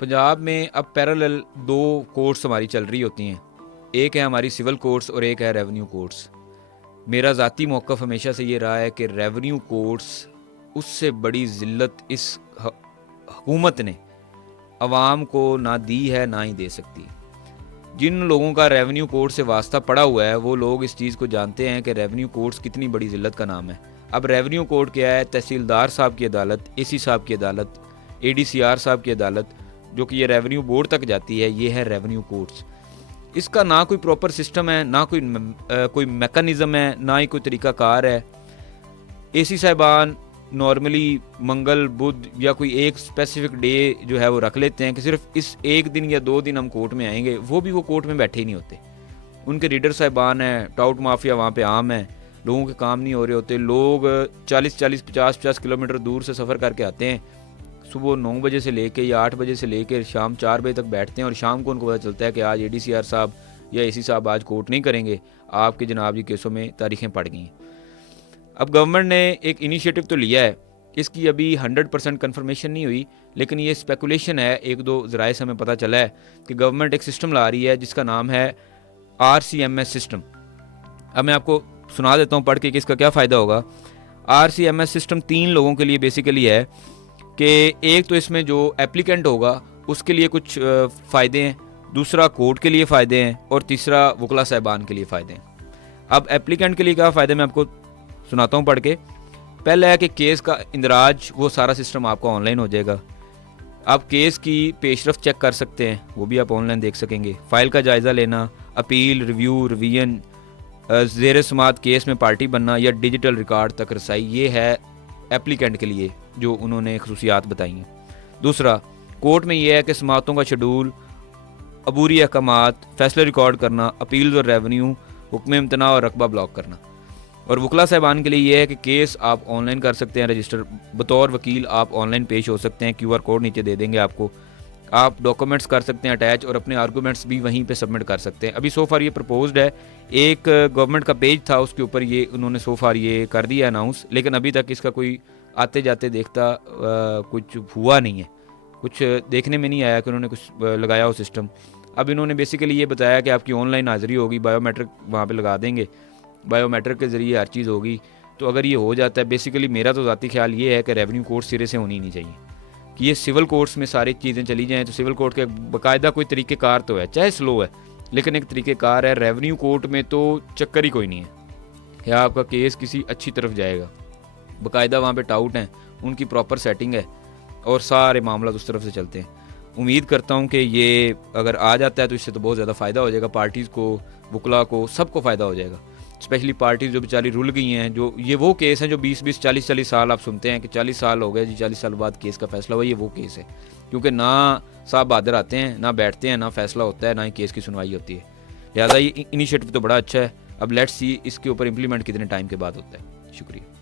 पंजाब में अब पैरेलल दो कोर्स हमारी चल रही होती हैं। एक है हमारी सिविल कोर्स और एक है रेवेन्यू कोर्स। मेरा ज़ाती मौक़िफ़ हमेशा से ये रहा है कि रेवेन्यू कोर्स उससे बड़ी ज़िल्लत इस हुकूमत ने अवाम को ना दी है ना ही दे सकती। जिन लोगों का रेवेन्यू कोर्ट से वास्ता पड़ा हुआ है वो लोग इस चीज़ को जानते हैं कि रेवेन्यू कोर्ट्स कितनी बड़ी ज़िल्लत का नाम है। अब रेवेन्यू कोर्ट क्या है? तहसीलदार साहब की अदालत, एसी साहब की अदालत, एडीसीआर साहब की अदालत, जो कि ये रेवेन्यू बोर्ड तक जाती है, ये है रेवेन्यू कोर्ट्स। इसका ना कोई प्रॉपर सिस्टम है, ना कोई मैकेनिज़्म है, ना ही कोई तरीक़ाकार है। एसी साहिबान नॉर्मली मंगल बुध या कोई एक स्पेसिफिक डे जो है वो रख लेते हैं कि सिर्फ इस एक दिन या 2 दिन हम कोर्ट में आएंगे। वो भी वो कोर्ट में बैठे ही नहीं होते। उनके रीडर साहिबान हैं, टाउट माफिया वहाँ पे आम है, लोगों के काम नहीं हो रहे होते। लोग 40-40 50-50 किलोमीटर दूर से सफ़र करके आते हैं। सुबह 9 बजे से लेके या 8 बजे से लेकर शाम 4 बजे तक बैठते हैं और शाम को उनको पता चलता है कि आज एडीसीआर साहब या एसी साहब आज कोर्ट नहीं करेंगे, आपके जनाब जी केसों में तारीखें पड़ गई हैं। अब गवर्नमेंट ने एक इनिशिएटिव तो लिया है, इसकी अभी 100% कन्फर्मेशन नहीं हुई, लेकिन ये स्पेकुलेशन है। एक दो ज़राए से हमें पता चला है कि गवर्नमेंट एक सिस्टम ला रही है जिसका नाम है RCMS सिस्टम। अब मैं आपको सुना देता हूँ पढ़ के कि इसका क्या फ़ायदा होगा। RCMS सिस्टम 3 लोगों के लिए बेसिकली है कि एक तो इसमें जो एप्लीकेंट होगा उसके लिए कुछ फ़ायदे हैं, दूसरा कोर्ट के लिए फ़ायदे हैं और तीसरा वकला साहिबान के लिए फ़ायदे हैं। अब एप्लीकेंट के लिए क्या फ़ायदे मैं आपको सुनाता हूँ पढ़ के। पहला है कि केस का इंदराज, वो सारा सिस्टम आपका ऑनलाइन हो जाएगा। आप केस की पेशरफ्त चेक कर सकते हैं, वो भी आप ऑनलाइन देख सकेंगे। फ़ाइल का जायज़ा लेना, अपील, रिव्यू, रिवीजन, ज़ेर समात केस में पार्टी बनना या डिजिटल रिकॉर्ड तक रसाई, ये है एप्लीकेंट के लिए जो उन्होंने खसूसियात बताई हैं। दूसरा, कोर्ट में यह है कि समातों का शेड्यूल, अबूरी अहकामात, फैसले रिकॉर्ड करना, अपील्स और रेवेन्यू, हुक्म इम्तना और रकबा ब्लॉक करना। और वकला साहिबान के लिए ये है कि केस आप ऑनलाइन कर सकते हैं, रजिस्टर बतौर वकील आप ऑनलाइन पेश हो सकते हैं। QR कोड नीचे दे देंगे आपको, आप डॉक्यूमेंट्स कर सकते हैं अटैच और अपने आर्गूमेंट्स भी वहीं पे सबमिट कर सकते हैं। अभी सो फार ये प्रपोज्ड है, एक गवर्नमेंट का पेज था उसके ऊपर ये उन्होंने सो फार ये कर दिया अनाउंस, लेकिन अभी तक इसका कोई आते जाते देखता कुछ हुआ नहीं है, कुछ देखने में नहीं आया कि उन्होंने कुछ लगाया हो सिस्टम। अब इन्होंने बेसिकली ये बताया कि आपकी ऑनलाइन हाज़िरी होगी, बायोमेट्रिक वहाँ पे लगा देंगे, बायोमेट्रिक के ज़रिए हर चीज़ होगी। तो अगर ये हो जाता है, बेसिकली मेरा तो ज़ाती ख्याल ये है कि रेवेन्यू कोर्ट सिरे से होनी नहीं चाहिए, कि ये सिविल कोर्ट्स में सारी चीज़ें चली जाएँ। तो सिविल कोर्ट के बाकायदा कोई तरीक़ेकार तो है, चाहे स्लो है लेकिन एक तरीक़ेकार है। रेवेन्यू कोर्ट में तो चक्कर ही कोई नहीं है कि आपका केस किसी अच्छी तरफ जाएगा। बाकायदा वहाँ पे टाउट हैं, उनकी प्रॉपर सेटिंग है और सारे मामला उस तरफ से चलते हैं। उम्मीद करता हूँ कि ये अगर आ जाता है तो इससे तो बहुत ज़्यादा फ़ायदा हो जाएगा, पार्टीज़ को, वकला को, सबको फ़ायदा हो जाएगा। स्पेशली पार्टीज़ जो बेचारी रुल गई हैं, जो ये वो केस हैं जो 20-20 40-40 साल आप सुनते हैं कि 40 साल हो गए जी, 40 साल बाद केस का फ़ैसला हुआ, ये वो केस है। क्योंकि ना साहब बहादुर आते हैं, ना बैठते हैं, ना फ़ैसला होता है, ना ही केस की सुनवाई होती है। लिहाजा ये इनिशिएटिव तो बड़ा अच्छा है। अब लेट्स सी इसके ऊपर इम्प्लीमेंट कितने टाइम के बाद होता है। शुक्रिया।